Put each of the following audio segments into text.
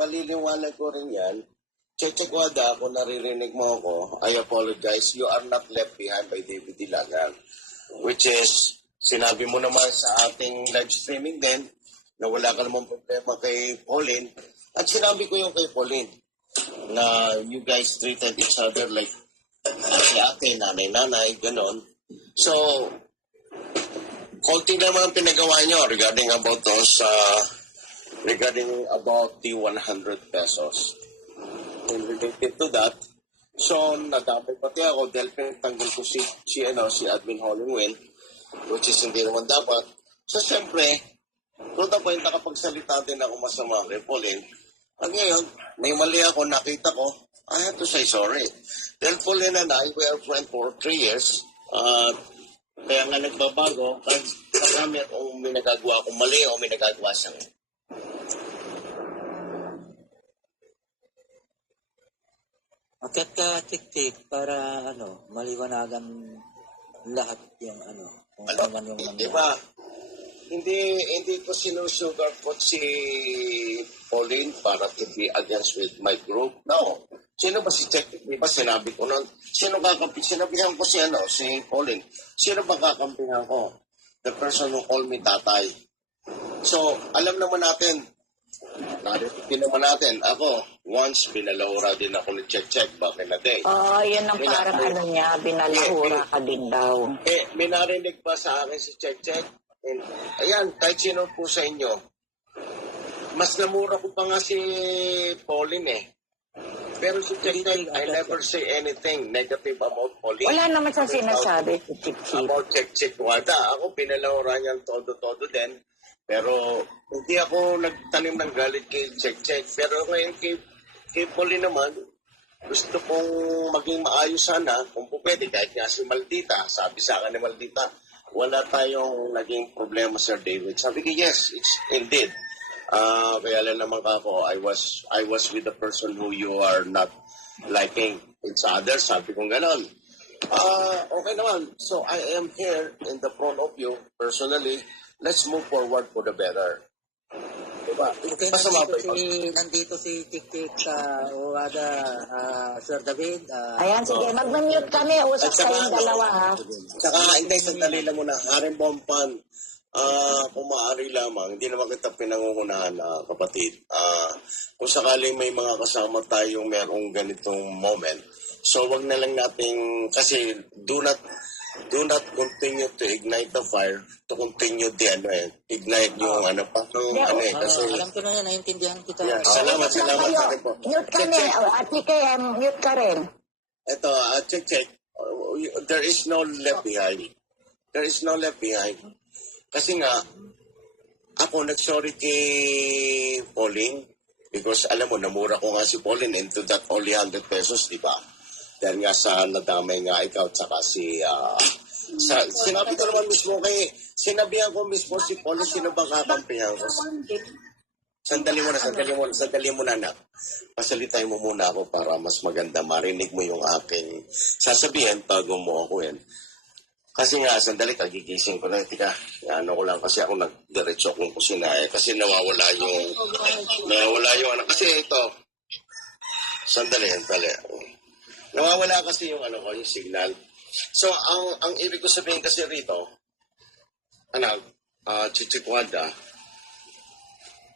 paliliwanag ko rin yan. Cheche Wada, kung naririnig mo ako, I apologize. You are not left behind by David Dilagan. Which is, sinabi mo naman sa ating live streaming din, na wala ka namang problema kay Pauline. At sinabi ko yung kay Pauline, na you guys treated each other like ate, nanay, ganon. So, konti naman pinagawa nyo regarding about the 100 pesos. And related to that, so nadamay pati ako dahil pinagtanggol ko si Admin Hollingwell, which is hindi naman dapat. So, siyempre, to the point nakapagsalita din ako masama kay Pauline. At ngayon, may mali ako, nakita ko, I have to say sorry. Dahil Pauline and I, we are friends for 3 years. Kaya nga nagbabago, kahit sa kami kung may nagagawa akong mali o may nagagawa siyang. Akit ka tik-tik para maliwanagan lahat yung kung ano man yung nangyari. Diba? Hindi ko sinusugarcoat si Pauline para to be against with my group. No. Sino ba si Check? Di ba sinabi ko nun? Sinabihan ko si Pauline. Sino ba kakampihan ko? The person who called me tatay. So, alam naman natin, ako, once binalahura din ako ni Check back in the day. Yan ang parang binalahura ka din daw. May narinig pa sa akin si Check. Ayan, kahit sino po sa inyo, mas namura ko pa nga si Pauline Pero si Check, I never say anything negative about Pauline. Wala naman sa sinasabi si Check. About Check Wada. Ako, pinalahura niyang todo-todo din. Pero hindi ako nagtanim ng galit kay Check. Pero ngayon kay Pauline naman, gusto kong maging maayos sana. Kung po pwede, kahit nga si Maldita, sabi sa akin ni Maldita, wala tayong naging problema, Sir David. Sabi ko, yes, it's indeed. Kaya lang naman ako, I was with the person who you are not liking each other. Sabi kong ganon. Okay naman. So I am here in the front of you, personally. Let's move forward for the better. Diba? Okay, nandito si Tik-Tik Wada, Sir David. Ayan, sige, mag-mute kami. Usap kayong dalawa, ha? Saka, hindi, sandali lang muna. Haring Bompan, kung maaari lamang, hindi naman kita pinangungunahan, kapatid. Kung sakaling may mga kasama tayong merong ganitong moment, so wag na lang nating, kasi do not continue to ignite the fire, to continue the ignite yung kasi alam ko na yan, naiintindihan kita. Yeah, salamat sa akin po. Mute kami. Atike, mute ka rin. Ito, check. There is no left behind. There is no left behind. Kasi nga, ako nag-sorry kay Pauline because alam mo, namura ko nga si Pauline into that only 100 pesos, di ba? Dahil nga sa nadamay nga ikaw tsaka sinabi ko naman mismo sinabihan ko mismo si Pauline, sino bang kakampihan ko? Sandali muna, anak. Pasalitay mo muna ako para mas maganda marinig mo yung aking sasabihin bago mo ako yan. Kasi nga, sandali, kagigising ko na. Tika, ko lang kasi ako nagdiretso kong kusina kasi nawawala yung kasi ito, sandali. Nawawala kasi yung yung signal. So, ang ibig ko sabihin kasi rito, Chichikwada,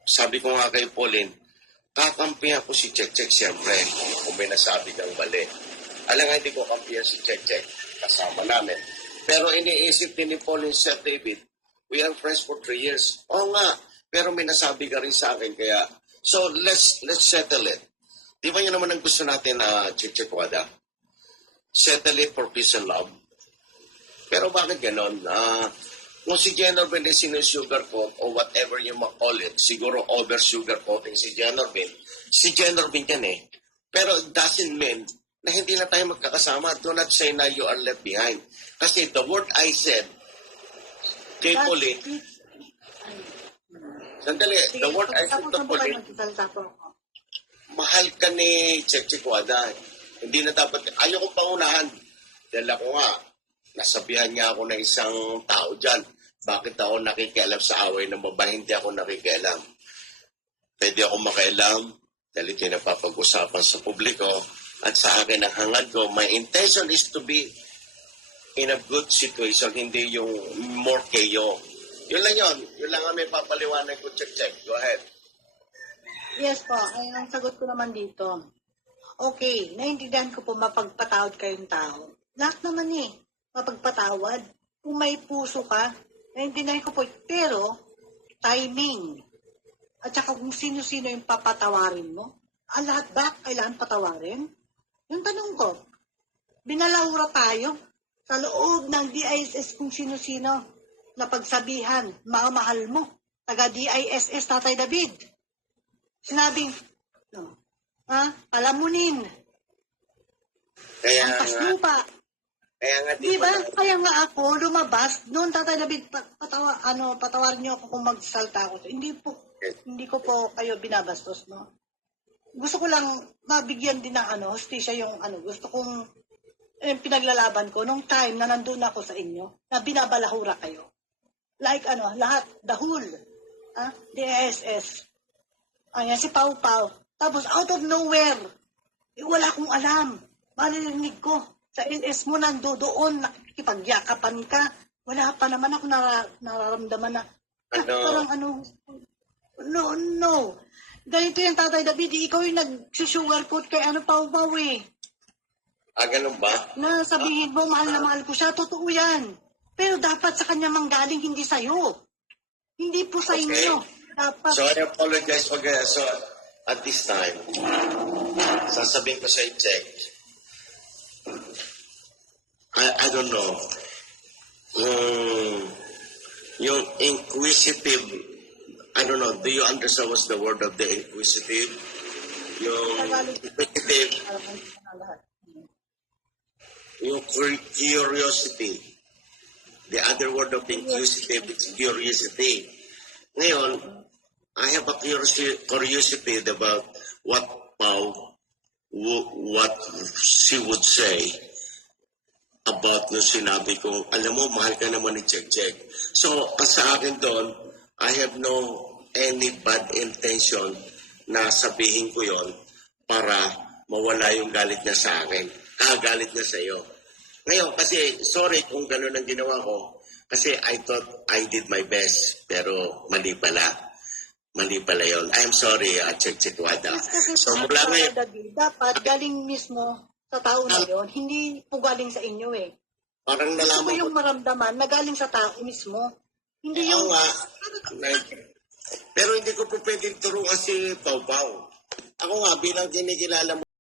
sabi ko nga kay Pauline, kakampihan ko si Check siyempre, kung may nasabi kang mali. Alam nga, hindi ko kampihan si Check, kasama namin. Pero iniisip din ni Pauline, Sir David, we are friends for 3 years. Oo nga, pero may nasabi ka rin sa akin, kaya, so let's settle it. Di ba yun naman ang gusto natin na Chichikwada? Settle it for peace and love. Pero bakit ganon? Kung si Genervin ay sinusugarcoat o whatever you call it, siguro over-sugarcoating si Genervin yan Pero it doesn't mean na hindi na tayo magkakasama. Do not say na you are left behind. Kasi the word I said kay Pauline, the word I said to Pauline, mahal ka ni Chichikwada. Hindi na dapat, ayaw ko paunahan. Dahil ako nga, nasabihan niya ako ng isang tao dyan. Bakit ako nakikialam sa away ng babae? Hindi ako nakikialam. Pwede ako makialam dahil ito yung napapag-usapan sa publiko at sa akin ang hangad ko, my intention is to be in a good situation, hindi yung more kayo. Yun lang yun. Yun lang ang may papaliwanag ko. Check. Go ahead. Yes po, ay ang sagot ko naman dito. Okay, naiintindihan ko po mapagpatawad kayong tao. Lahat naman mapagpatawad. Kung may puso ka, naiintindihan ko po. Pero, timing. At saka kung sino-sino yung papatawarin mo. Ang lahat ba kailangan patawarin? Yung tanong ko, binalahura tayo sa loob ng DISS kung sino-sino na pagsabihan, mga mahal mo, taga DISS, Tatay David. Sinabing, palamunin, Kaya angkas nga, lupa. Di ba? Kaya nga ako lumabas, noon Tatay David, patawarin niyo ako kung magsalta ako. Hindi ko po kayo binabastos, no? Gusto ko lang mabigyan din ng hustisya yung gusto kong pinaglalaban ko nung time na nandun ako sa inyo, na binabalahura kayo. Like lahat, the whole, DSS. Ayan, si Pau Pau. Tapos out of nowhere, wala akong alam. Maririnig ko, sa LS mo doon, nakikipagyakapan ka. Wala pa naman ako nararamdaman na, parang no. Ganito yung Tatay David, ikaw yung nag-sugarcoat kay Pau Pau ganun ba? na sabihin mo, mahal na mahal ko siya, totoo yan. Pero dapat sa kanya manggaling, hindi sa'yo. Hindi po sa inyo. Dapat. So, I apologize for so at this time, sasabihin ko sa check. I don't know. Yung inquisitive, I don't know, do you understand what's the word of the inquisitive? Yung inquisitive, yung curiosity. The other word of inquisitive is curiosity. Ngayon, I have a curiosity about what she would say about nung sinabi kong, alam mo, mahal ka naman ni Check. So, sa akin doon, I have no any bad intention na sabihin ko yon para mawala yung galit niya sa akin. Galit niya sa iyo. Ngayon, kasi, sorry kung gano'n ang ginawa ko. Kasi I thought I did my best. Pero mali pala. Mali pala yun. I'm sorry, Check Wada. So, mula ngayon. Dapat galing mismo sa tao na yun. Hindi po galing sa inyo Parang Gusto nalaman mo ko. yung maramdaman na galing sa tao mismo. Hindi yung... nga. Pero hindi ko po pwedeng turuan si Pau Pau. Ako nga, bilang kinikilala mo